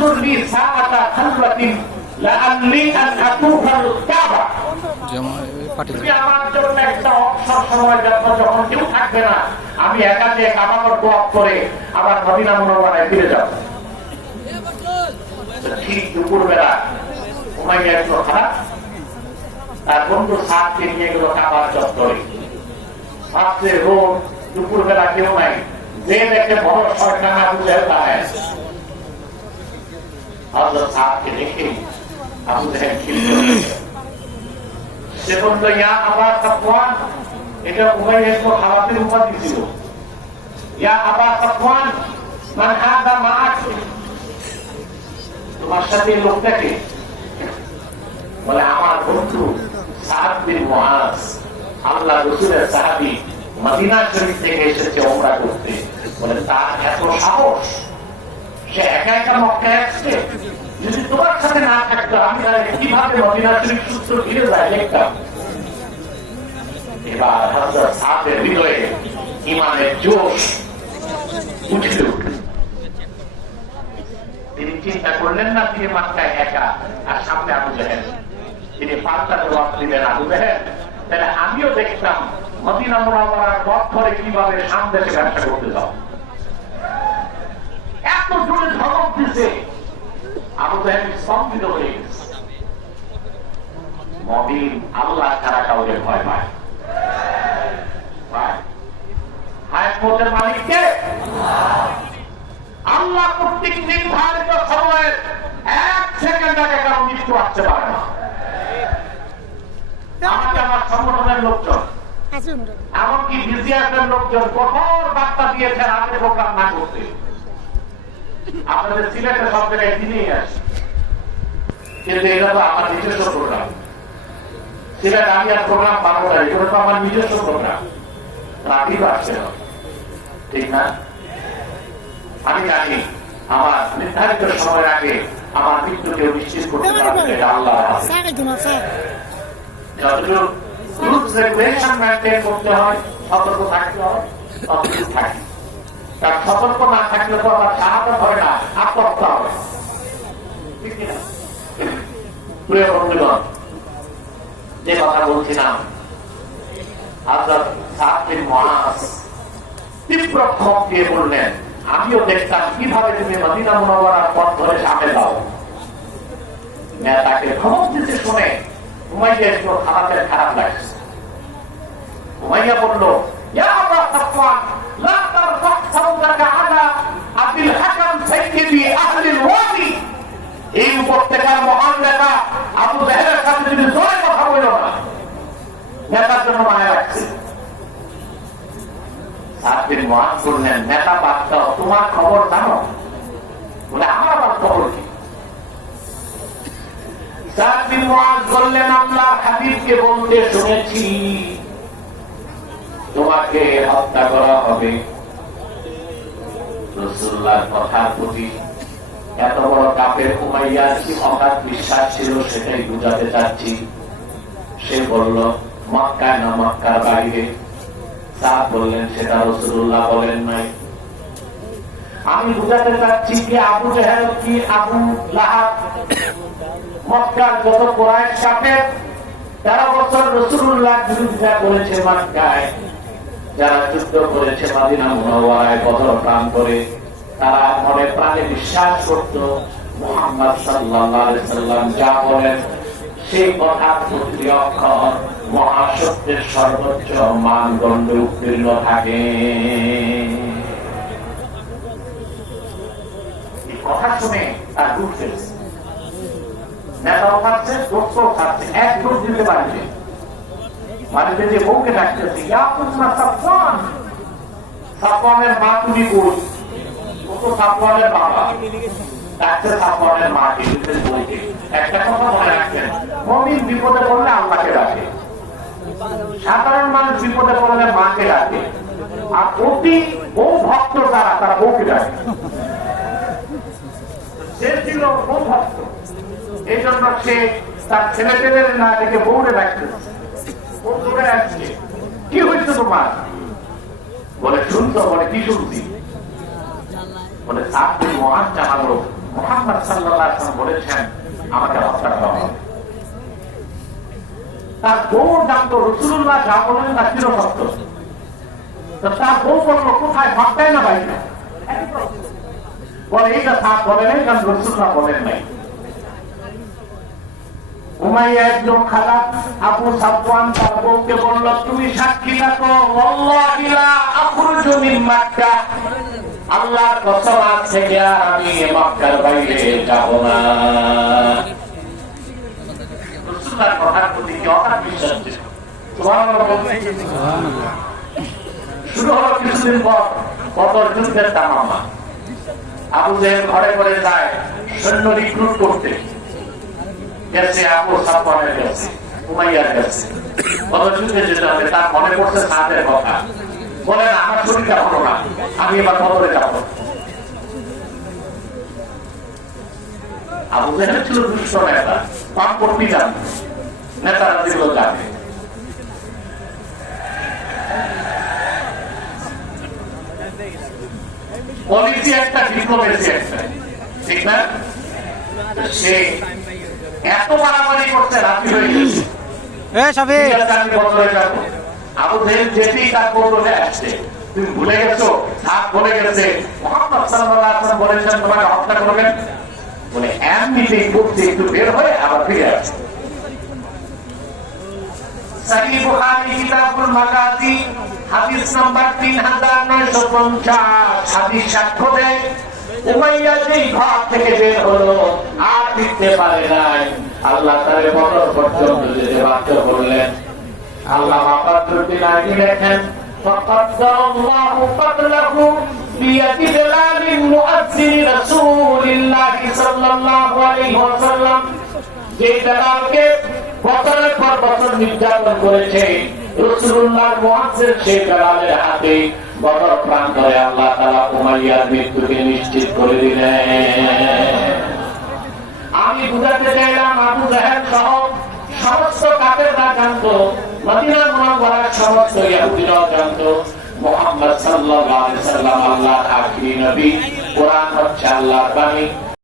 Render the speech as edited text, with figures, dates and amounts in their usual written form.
انظر لي ساعة خلوة لعلي أن أطوف الكعبة তুমি আমার জন্য একটা অবসর সময় যখন কেউ থাকবে না আমি একা যে কাবাগর দোয়া করে আবার মদিনা মুনাওয়ারায় ফিরে যাব। ঠিক দুপুরবেলা উমাইয়া একটু খারাপ তার বন্ধু সাথে নিয়ে গেল কাবার চত্বরে। রাত্রে রোদ, দুপুরবেলা কেউ নাই, যে দেখে বড় সরকার আবু জাহেল দাঁড়ায়। হযরত সাদকে দেখে আবু জাহেল খিল্লি হয়ে গেল। সে বলল, ইয়া আবা সাফওয়ান, এটা উমাইয়া একটু খারাপের উপাধি ছিল। ইয়া আবা সাফওয়ান, মান হাদা মাআক, তোমার সাথে লোকটাকে? বলে, আমার বন্ধু সাদ বিন মুআজ, আল্লাহ রাসূলের সাহাবী, মদিনা শরীফ থেকে এসেছে ওমরা করতে। বলে, তার এত সাহস, সে একা একা মক্কায় আসছে? যদি তোমার সাথে না থাকতো আমি কিভাবে মদিনা শরীফ সূত্র ফিরে যায় দেখতাম। এবার হযরত সাদের হৃদয়ে ঈমানের জোশ উঠে উঠল। তিনি চিন্তা করলেন না তিনি মক্কায় একা আর সামনে আবু জাহেল। তিনি পাল্টা জবাব দিলেন, আবু জাহেল, তাহলে আমিও দেখতাম মদিনা মুনাওয়ারার পথ ধরে কিভাবে সামনে দেশে ব্যবসা করতে যাও। এত জোরে ধমক দিছে, আবু জাহেল স্তম্ভিত হয়ে গেছে। মুমিন আল্লাহ ছাড়া কাউকে ভয় পায়। হায়াতের মালিক কে? আল্লাহ কর্তৃক নির্ধারিত সময়ের 1 সেকেন্ড আগে কারো মৃত্যু আসতে পারে না। আমাকে আমার সংগঠনের লোকজন, এমনকি বিজিএফের লোকজন কঠোর বার্তা দিয়েছেন আগে প্রোগ্রাম না করতে। আপনাদের সিলেটে সব জায়গায় দিনেই আসে, কিন্তু এটা তো আমার নিজস্ব প্রোগ্রাম। সিলেট আমি আর প্রোগ্রাম বানাবো না, এগুলো তো আমার নিজস্ব প্রোগ্রাম। রাতেও আসছে না, ঠিক না? আমি জানি আমার নির্ধারিত সময়ের আগে আমার মৃত্যুকে নিশ্চিত করতে পারবে আল্লাহ। যতটুকু রুলস রেগুলেশন মেনটেন করতে হয়, সতর্ক থাকতে হয়, ততটুকু থাকি। কারণ সতর্ক না থাকলে তো আবার সাহায্য হয় না, আত্মহত্যা হবে, ঠিক না? প্রিয় বন্ধুগণ, যে কথা বলছিলাম, হযরত সাদ বিন মুআজ তীব্র ক্ষোভ দিয়ে বললেন, আমিও দেখতাম কিভাবে তুমি মদিনা মুনাওয়ারার পথ ধরে সামনে যাও। নেতাকে ধমক দিতে শুনে উমাইয়া একটু খারাপ লাগছে। উমাইয়া বলল, ইয়া আবা সাফওয়ান, লা তারফা সাওতাকা আলা আবিল হাকাম সাইয়্যিদি আহলিল ওয়াদি। এই উপত্যকার মহান নেতা আবু জাহেলের সাথে তুমি জোরে কথা বলো না। নেতার জন্য মায়া রাখছে। সাদ বিন মুআজ বললেন, নেতা বাচ্চা, তোমার খবর জানো? বলে, আমার আবার খবর কি? সাদ বিন মুআজ বললেন, আল্লাহর হাবিবকে বলতে শুনেছি তোমাকে হত্যা করা হবে। রাসূলুল্লাহর কথার প্রতি এত বড় কাফের উমাইয়ার কি অগাধ বিশ্বাস ছিল সেটাই বুঝাতে চাচ্ছি। সে বলল, মক্কায় না মক্কার বাইরে? সাদ বললেন, সেটা রাসূলুল্লাহ বলেন নাই। আমি বুঝাতে চাচ্ছি কি আবু জাহেল কি আবু লাহাব, মক্কার যত কুরাইশ কাফের 13 বছর রাসূলুল্লাহর বিরুদ্ধে করেছে মক্কায়, যারা যুদ্ধ করেছে মদিনা মুনাওয়ারায় বদর প্রান্তরে, তারা মনে প্রাণে বিশ্বাস করত মুহাম্মদ সাল্লাল্লাহু আলাইহি সাল্লাম যা বলেন সেই কথার প্রতি অক্ষর মহাসত্যের সর্বোচ্চ মানদণ্ডে উত্তীর্ণ থাকে। এই কথা শুনে তার দুঃখ ফেলছে। নেতাও খাচ্ছে, দোষও খাচ্ছে, এক দোষ দিতে পারছে। বাড়িতে যে বউকে ডাকতেছে, ইয়া উম্মা সাফওয়ান, সাফওয়ানের মা তুমি বল, ও তো সাফওয়ানের বাবা। ডাকছে সাফওয়ানের মাকে, বউকে। একটা কথা মনে রাখবেন, মুমিন বিপদে পড়লে আল্লাহকে ডাকে, সাধারণ মানুষ বিপদে পড়লে মাকে ডাকে, আর অতি বউ ভক্ত যারা তারা বউকে ডাকে। সে ছিল বউ ভক্ত, এই জন্য সে তার ছেলে পেলের না দেখে বউরে ডাকতেছে। কি হয়েছে তোমার? বলে, শুনছো? বলে, কি শুনছি? বলে, সাদ বিন মুআজ জানালো মুহাম্মদ সাল্লাল্লাহু আলাইহি ওয়াসাল্লাম বলেছেন আমাকে হত্যা করা হবে। তার বউ জানতো রাসূলুল্লাহ যা বলেন তা চিরসত্য। তো তার বউ বললো কোথায়, মক্কায় না বাইরে? বলে এইটা থাক, বলে নাই কারণ রাসূলুল্লাহ বলেন নাই। উমাইয়া ইবনে খালাফ আবু সাফওয়ান তার বউকে বলল তুমি সাক্ষী থাকো, ওয়াল্লাহি লা আখরুজু মিন মক্কা, আল্লাহর কসম থেকে আমি মক্কার বাইরে যাব না। রাসূলুল্লাহর কথার প্রতি কি অগাধ বিশ্বাস ছিল। সুবহানাল্লাহ। শুরু হলো কিছুদিন পর বদর যুদ্ধের তামামা। আবু জেহেল ঘরে ঘরে যায় সৈন্য রিক্রুট করতে। গেছে আবু সাফওয়ানের কাছে, উমাইয়ার কাছে, বদর যুদ্ধে যেতে হবে। তার মনে পড়ছে সাদের কথা, বলেন আমার শরীরটা ভালো না, আমি এবার বদরে যাব। আবু জেহেল ছিল দুষ্ট নেতা, পাপ করতে যান, নেতারা দিল যাবে। পলিসি একটা, ডিপ্লোমেসি একটা, ঠিক না? সে এত বাড়াবাড়ি করতে রাজি হয়ে গেছে। আমি বদলে যাব। আবু জেহেল যেতেই তার বদলে আসছে। তুমি ভুলে গেছো, সাত বলে গেছে মুহাম্মদ সাল্লাল্লাহু আলাইহি ওয়াসাল্লাম বলেছেন তোমাকে হত্যা করবেন। বলে এমনিতে করতে একটু বের হয়ে আবার ফিরে আসছে। সহিহ বুখারী কিতাবুল মাগাজি হাদিস নাম্বার 3950 হাদিস সাক্ষ্য দেয় উমাইয়া যেই ঘর থেকে বের হলো আর ফিরতে পারে নাই। আল্লাহ তাআলা বদর পর্যন্ত যেতে বাধ্য করলেন। আল্লাহ মাকাতুদ্দিন আইনি লেখেন ফাকাদ্দারাল্লাহু ফাদলাহু বিয়াদি বেলালিন মুআজ্জিন রাসূলিল্লাহ সাল্লাল্লাহু আলাইহি ওয়াসাল্লাম, যে বেলালকে বছরের পর বছর নির্যাতন করেছে রাসূলুল্লাহর মুআজ্জিন সেই বেলালের হাতে বদর প্রান্তরে আল্লাহ তাআলা উমাইয়ার মৃত্যুকে নিশ্চিত করে দিলেন। আমি বুঝাতে চাইলাম আবু জাহেল সহ সমস্ত কাফেররা জানতো, মদিনা মুনাওয়ারার সমস্ত ইহুদিরাও জানতো মুহাম্মদ সাল্লাল্লাহু আলাইহি ওয়াসাল্লাম আল্লাহর আখিরি নবী, কোরআন হচ্ছে আল্লাহর বাণী।